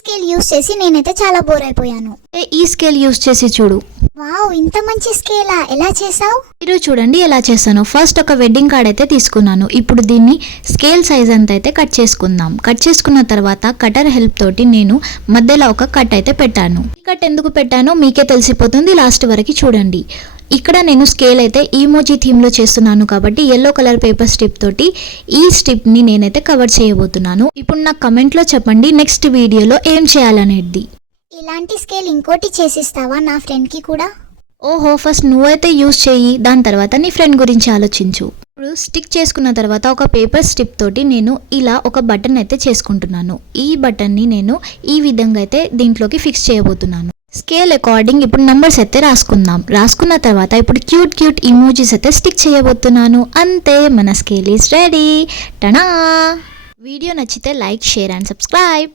Scale use చేసి నేనైతే చాలా బోర్ అయిపోయాను. ఈ స్కేల్ యూస్ చేసి చూడు. వావ్, ఇంత మంచి స్కేలా, ఎలా చేసావు? మీరు చూడండి ఎలా చేస్తాను. ఫస్ట్ ఒక వెడ్డింగ్ కార్డ్ అయితే తీసుకున్నాను. ఇప్పుడు దీన్ని స్కేల్ సైజ్ అంత అయితే కట్ చేసుకుందాం. కట్ చేసుకున్న తర్వాత కటర్ హెల్ప్ తోటి నేను మధ్యలో ఒక కట్ అయితే పెట్టాను. ఈ కట్ ఎందుకు పెట్టానో మీకే తెలిసిపోతుంది, లాస్ట్ వరకు చూడండి. ఇక్కడ నేను స్కేల్ అయితే ఈమోజీ థీమ్లో చేస్తున్నాను కాబట్టి ఎల్లో కలర్ పేపర్ స్ట్రిప్ తోటి ఈ స్ట్రిప్ని నేనైతే కవర్ చేయబోతున్నాను. ఇప్పుడు నాకు కమెంట్లో చెప్పండి నెక్స్ట్ వీడియోలో ఏం చేయాలనేది. ఇలాంటి స్కేల్ ఇంకోటి చేసిస్తావా నా ఫ్రెండ్కి కూడా? ఓహో, ఫస్ట్ నువ్వైతే యూజ్ చేయి, దాని తర్వాత నీ ఫ్రెండ్ గురించి ఆలోచించు. ఇప్పుడు స్టిక్ చేసుకున్న తర్వాత ఒక పేపర్ స్ట్రిప్ తోటి నేను ఇలా ఒక బటన్ అయితే చేసుకుంటున్నాను. ఈ బటన్ని నేను ఈ విధంగా అయితే దీంట్లోకి ఫిక్స్ చేయబోతున్నాను. స్కేల్ అకార్డింగ్ ఇప్పుడు నంబర్స్ అయితే రాసుకుందాం. రాసుకున్న తర్వాత ఇప్పుడు క్యూట్ ఇమోజీస్ అయితే స్టిక్ చేయబోతున్నాను. అంతే, మన స్కేల్ ఈస్ రెడీ. టనా! వీడియో నచ్చితే లైక్, షేర్ అండ్ సబ్స్క్రైబ్.